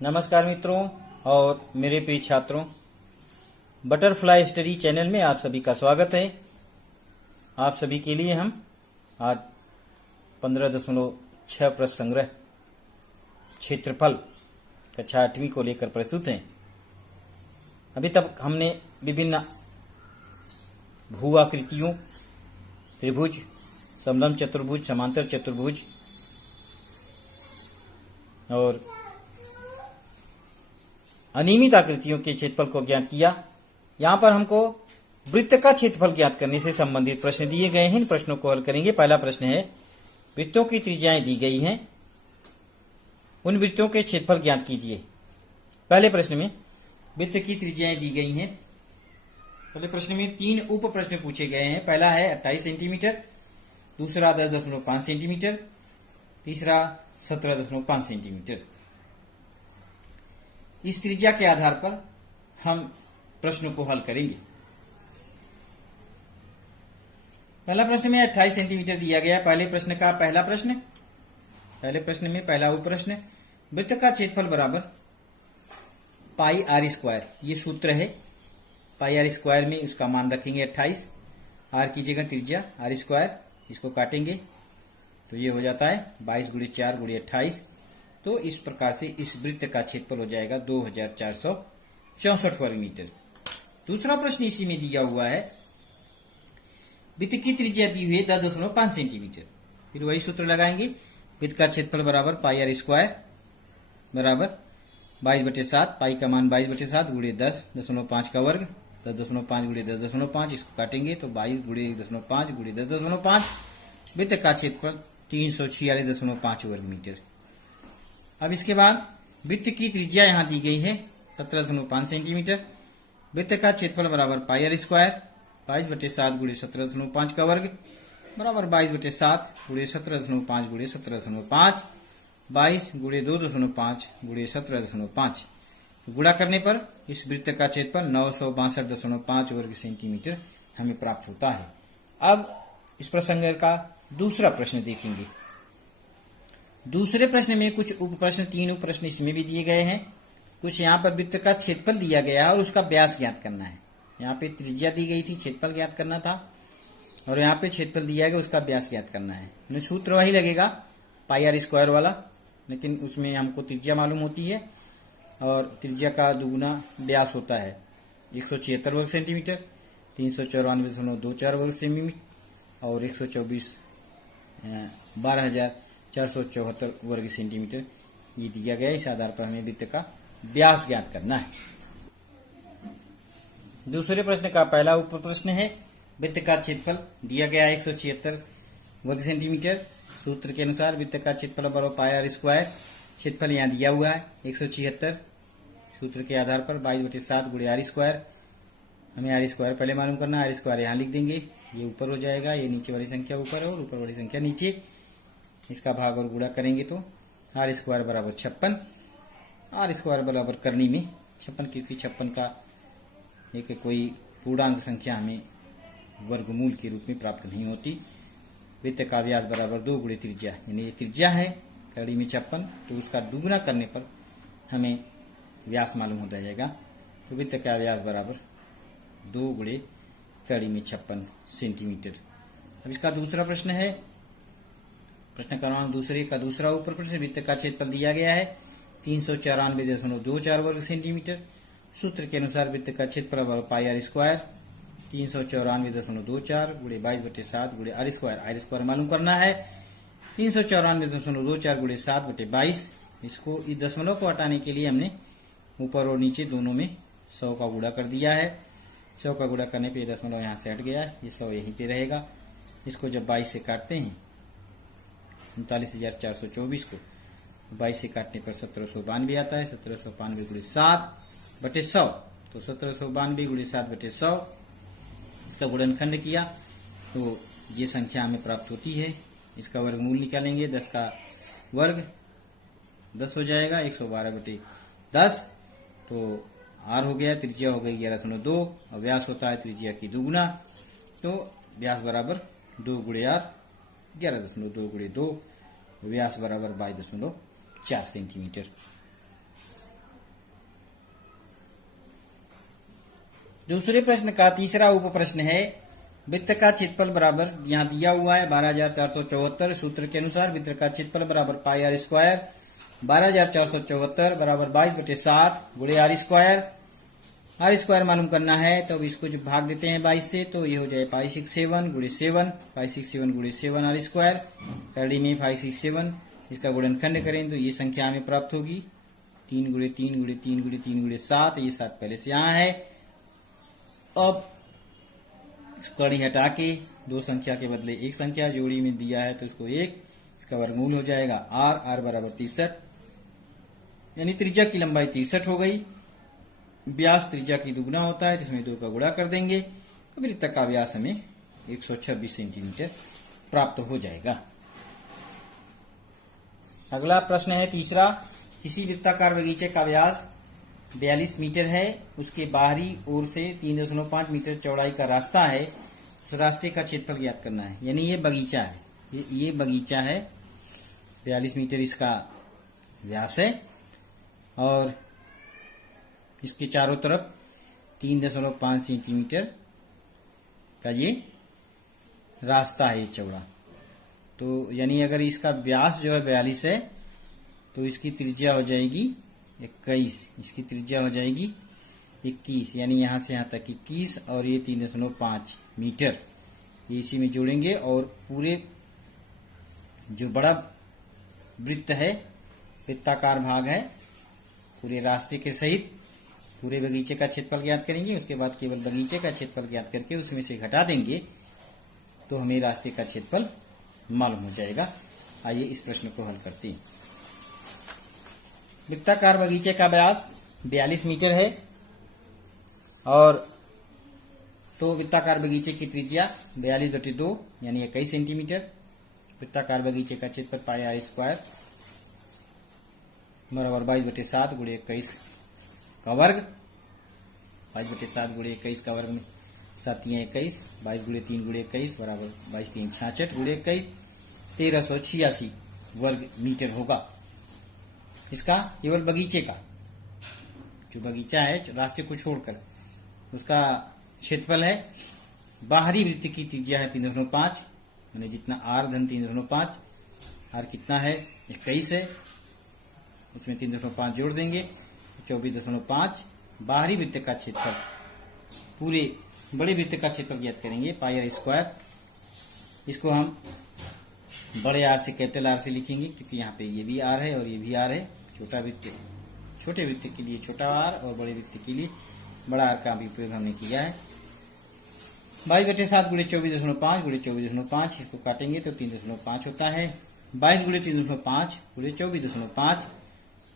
नमस्कार मित्रों और मेरे प्रिय छात्रों, बटरफ्लाई स्टडी चैनल में आप सभी का स्वागत है। आप सभी के लिए हम आज 15.6 प्रश्न संग्रह क्षेत्रफल कक्षा 8वीं को लेकर प्रस्तुत हैं। अभी तक हमने विभिन्न भू आकृतियों, त्रिभुज, समलंब चतुर्भुज, समांतर चतुर्भुज और अनियमित आकृतियों के क्षेत्रफल को ज्ञात किया। यहाँ पर हमको वृत्त का क्षेत्रफल ज्ञात करने से संबंधित प्रश्न दिए गए हैं। इन प्रश्नों को हल करेंगे। पहला प्रश्न है, वृत्तों की त्रिज्याएं दी गई हैं, उन वृत्तों के क्षेत्रफल ज्ञात कीजिए। पहले प्रश्न में वृत्त की त्रिज्याएं दी गई हैं। पहले प्रश्न में 3 उप प्रश्न पूछे गए हैं। पहला है 28 सेंटीमीटर, दूसरा 10.5 सेंटीमीटर, तीसरा 17.5 सेंटीमीटर। इस त्रिज्या के आधार पर हम प्रश्नों को हल करेंगे। पहला प्रश्न में 28 सेंटीमीटर दिया गया। पहले प्रश्न का पहला प्रश्न, पहले प्रश्न में पहला उप प्रश्न, वृत्त का क्षेत्रफल बराबर पाई आर स्क्वायर, ये सूत्र है। पाई आर स्क्वायर में उसका मान रखेंगे 28, आर की जगह त्रिज्या आर स्क्वायर, इसको काटेंगे तो ये हो जाता है 22 × 4 × 28। तो इस प्रकार से इस वृत्त का क्षेत्रफल हो जाएगा 2464 वर्ग मीटर। दूसरा प्रश्न इसी में दिया हुआ है, वृत्त की त्रिज्या दी हुई है 10.5 सेंटीमीटर। फिर वही सूत्र लगाएंगे, वृत्त का क्षेत्रफल बराबर पाई आर स्क्वायर बराबर 22/7, पाई का मान 22/7 × 10.5 का वर्ग, 10.5 × 10.5, इसको काटेंगे तो 22 × 1.5 × 10.5। वृत्त का क्षेत्रफल 346.5 वर्ग मीटर। अब इसके बाद वृत्त की त्रिज्या यहां दी गई है 17.5 सेंटीमीटर। वृत्त का क्षेत्रफल बराबर पाई आर स्क्वायर 22/7 × 17.5 का वर्ग बराबर 22/7 × 17.5 × 17.5, 22 × 2.5 × 17.5। गुणा करने पर इस वृत्त का क्षेत्रफल 962.5 वर्ग सेंटीमीटर हमें प्राप्त होता है। अब इस प्रसंग का दूसरा प्रश्न देखेंगे। दूसरे प्रश्न में कुछ उप प्रश्न, 3 उप प्रश्न इसमें भी दिए गए हैं। कुछ यहाँ पर वृत्त का क्षेत्रफल दिया गया है और उसका व्यास ज्ञात करना है। यहाँ पे त्रिज्या दी गई थी, क्षेत्रफल ज्ञात करना था, और यहाँ पे क्षेत्रफल दिया गया, उसका व्यास ज्ञात करना है। सूत्र वही लगेगा पाई आर स्क्वायर वाला, लेकिन उसमें हमको त्रिज्या मालूम होती है और त्रिज्या का दुगुना व्यास होता है 176 वर्ग सेंटीमीटर, 394.24 वर्ग सेंटीमीटर और 124 12,474 वर्ग सेंटीमीटर ये दिया गया है। इस आधार पर हमें वृत्त का व्यास ज्ञात करना है। दूसरे प्रश्न का पहला उप प्रश्न है, वृत्त का क्षेत्रफल दिया गया है 176 वर्ग सेंटीमीटर। सूत्र के अनुसार वृत्त का क्षेत्रफल बराबर पाई आर स्क्वायर, क्षेत्रफल यहाँ दिया हुआ है 176, सूत्र के आधार पर 22/7 × आर स्क्वायर। हमें आर स्क्वायर पहले मालूम करना है, आर स्क्वायर यहाँ लिख देंगे, ये ऊपर हो जाएगा, ये नीचे वाली संख्या ऊपर है और ऊपर वाली संख्या नीचे। इसका भाग और गुणा करेंगे तो आर स्क्वायर बराबर 56, आर स्क्वायर बराबर करनी में 56, क्योंकि 56 का एक कोई पूर्णांक संख्या हमें वर्गमूल के रूप में प्राप्त नहीं होती। वृत्त का व्यास बराबर 2 × त्रिज्या, यानी ये त्रिज्या है कड़ी में 56, तो उसका दुगुना करने पर हमें व्यास मालूम हो जाएगा। तो वृत्त का व्यास बराबर 2 × कड़ी में 56 सेंटीमीटर। अब इसका दूसरा प्रश्न है, प्रश्न क्रमांक दूसरे का दूसरा ऊपर प्रश्न, वृत्त का क्षेत्रफल दिया गया है 394.24 वर्ग सेंटीमीटर। सूत्र के अनुसार वृत्त का क्षेत्रफल बराबर pi R square 394.24 × 22/7 × R square. R square मालूम करना है 394.24 × 7/22। इसको इस दशमलव को हटाने के लिए हमने ऊपर और नीचे दोनों में 100 का गुणा कर दिया है। 100 का गुणा करने पे दशमलव यहाँ से हट गया, ये 100 यहीं पे रहेगा। इसको जब 22 से काटते हैं 39,424 को 22 से काटने पर 1792 आता है। 1792 × 7/100, तो 1792 × 7/100 इसका गुणनखंड किया तो ये संख्या हमें प्राप्त होती है। इसका वर्गमूल निकालेंगे, 10 का वर्ग 10 हो जाएगा, 112/10। तो आर हो गया, त्रिज्या हो गई 11.2 और व्यास होता है त्रिज्या की दुगुना, तो व्यास बराबर 2 × आर, 11.2 × 2, व्यास बराबर 22.4 सेंटीमीटर। दूसरे प्रश्न का तीसरा उप प्रश्न है, वृत्त का क्षेत्रफल बराबर यहाँ दिया हुआ है 12,474। सूत्र के अनुसार वृत्त का क्षेत्रफल बराबर पाई आर स्क्वायर 12,474 बराबर 22/7 गुणे आर स्क्वायर। आर स्क्वायर मालूम करना है तो अब इसको जब भाग देते हैं 22 से तो ये हो जाए पाई 67 गुणे 7, पाई 67 गुणे 7 आर स्क्वायर। करड़ी में 567 इसका गुणनखंड करें तो ये संख्या हमें प्राप्त होगी 3 गुणे 3 गुणे 3 गुणे 3 गुणे 7। ये 7 पहले से यहाँ है। अब कड़ी हटा के दो संख्या के बदले एक संख्या जोड़ी में दिया है तो इसको 1, इसका वर्गमूल हो जाएगा आर बराबर 63, यानी त्रिज्या की लंबाई 63 हो गई। व्यास त्रिज्या की दुगुना होता है जिसमें 2 का गुणा कर देंगे तो वृत्त का व्यास हमें 126 सेंटीमीटर प्राप्त हो जाएगा। अगला प्रश्न है तीसरा, किसी वृत्ताकार बगीचे का व्यास 42 मीटर है, उसके बाहरी ओर से 3.5 मीटर चौड़ाई का रास्ता है, उस रास्ते का क्षेत्रफल ज्ञात करना है। यानी ये बगीचा है, ये बगीचा है, 42 मीटर इसका व्यास है और इसके चारों तरफ 3.5 सेंटीमीटर का ये रास्ता है, ये चौड़ा। तो यानी अगर इसका व्यास जो है 42 है तो इसकी त्रिज्या हो जाएगी 21, इसकी त्रिज्या हो जाएगी 21, यानी यहाँ से यहाँ तक 21 और ये 3.5 मीटर ये इसी में जोड़ेंगे और पूरे जो बड़ा वृत्त है, वृत्ताकार भाग है, पूरे रास्ते के सहित पूरे बगीचे का क्षेत्रफल ज्ञात करेंगे। उसके बाद केवल बगीचे का क्षेत्रफल ज्ञात करके उसमें से घटा देंगे तो हमें रास्ते का क्षेत्रफल मालूम हो जाएगा। आइए इस प्रश्न को हल करते हैं। वृत्ताकार बगीचे का व्यास 42 मीटर है और तो वृत्ताकार बगीचे की त्रिज्या 42/2 यानी 21 सेंटीमीटर। वृत्ताकार बगीचे का क्षेत्रफल पाई आर स्क्वायर बराबर 22/7 गुणे 21 का वर्ग। 22/7 गुणे 21 का वर्ग में 7 × 21, 22 गुणे 3 गुणे 21 बराबर 22 3 66 गुणे 21 1386 वर्ग मीटर होगा। इसका केवल बगीचे का जो बगीचा है रास्ते को छोड़कर उसका क्षेत्रफल है। बाहरी वृत्त की त्रिज्या है 3.5 यानी जितना आर धन 3.5, आर कितना है 21 है, उसमें 3.5 जोड़ देंगे 24.5। बाहरी वृत्त का क्षेत्रफल, पूरे बड़े वृत्त का क्षेत्रफल ज्ञात करेंगे पाई आर स्क्वायर। इसको हम बड़े आर से कैपिटल आर से लिखेंगे क्योंकि यहाँ पे ये भी आर है और ये भी आर है। छोटा वृत्त, छोटे वृत्त के लिए छोटा आर और बड़े वृत्त के लिए बड़ा आर का भी उपयोग हमने किया है। 22/7 गुणे 24.5 गुणे 24.5 इसको काटेंगे तो 3.5 होता है। 22 गुणे 3.5 गुणे 24.5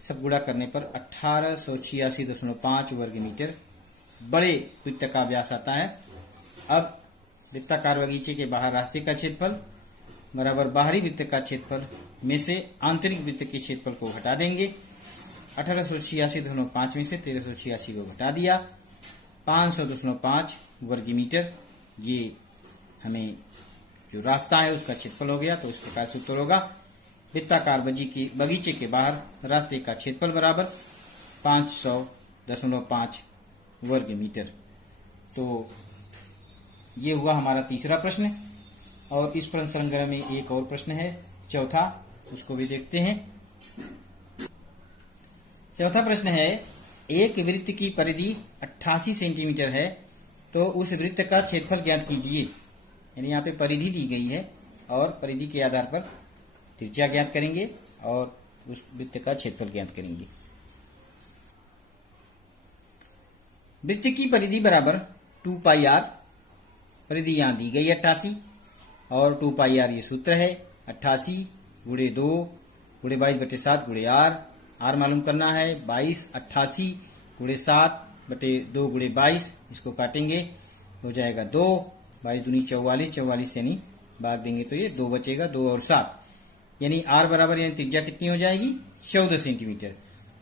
सब गुणा करने पर 1886.5 वर्ग मीटर बड़े वृत्त का व्यास आता है। अब वृत्ताकार बगीचे के बाहर रास्ते का क्षेत्रफल बराबर बाहरी वृत्त का क्षेत्रफल में से आंतरिक वृत्त के क्षेत्रफल को घटा देंगे। 1886.5 में से 1386 को घटा दिया, 500.5 वर्ग मीटर ये हमें जो रास्ता है उसका क्षेत्रफल हो गया। तो इस प्रकार सूत्र होगा, वृत्ताकार बगीचे के बाहर रास्ते का क्षेत्रफल बराबर 500.5 वर्ग मीटर। तो ये हुआ हमारा तीसरा प्रश्न और इस प्रश्न श्रृंखला में एक और प्रश्न है चौथा, उसको भी देखते हैं। चौथा प्रश्न है, एक वृत्त की परिधि 88 सेंटीमीटर है तो उस वृत्त का क्षेत्रफल ज्ञात कीजिए। यानी यहाँ पे परिधि दी गई है और परिधि के आधार पर त्रिज्या ज्ञात करेंगे और उस वृत्त का क्षेत्रफल ज्ञात करेंगे। वृत्त की परिधि बराबर 2 पाई आर, परिधि यहाँ दी गई 88 और 2 पाई आर ये सूत्र है। 88 गुणे 2 गुणे 22/7 गुणे आर मालूम करना है। 22 88 गुणे 7/2 गुणे 22 इसको काटेंगे हो जाएगा 2, 22 दूनी 44, 44 यानी भाग देंगे तो ये 2 बचेगा, 2 और 7 यानी आर बराबर यानी त्रिज्या कितनी हो जाएगी 14 सेंटीमीटर।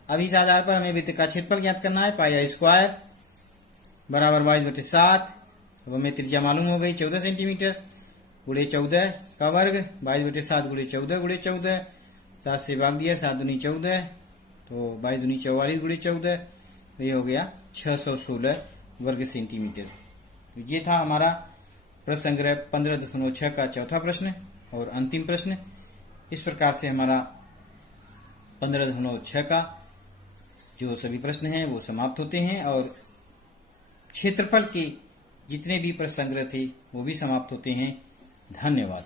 अब इस आधार पर हमें वृत्त का क्षेत्रफल ज्ञात करना है। पाई आर स्क्वायर बराबर 22/7, अब हमें त्रिज्या मालूम हो गई 14 सेंटीमीटर गुणे 14 का वर्ग। 22/7 गुणे 14 गुणे 14, 7 से भाग दिया, 7 दूनी 14 तो 22 दूनी 44 गुणे 14 ये हो गया 616 वर्ग सेंटीमीटर। ये था हमारा प्रश्न संग्रह 15.6 का चौथा प्रश्न और अंतिम प्रश्न। इस प्रकार से हमारा 15.6 का जो सभी प्रश्न हैं वो समाप्त होते हैं और क्षेत्रफल के जितने भी प्रश्न संग्रह थे वो भी समाप्त होते हैं। धन्यवाद।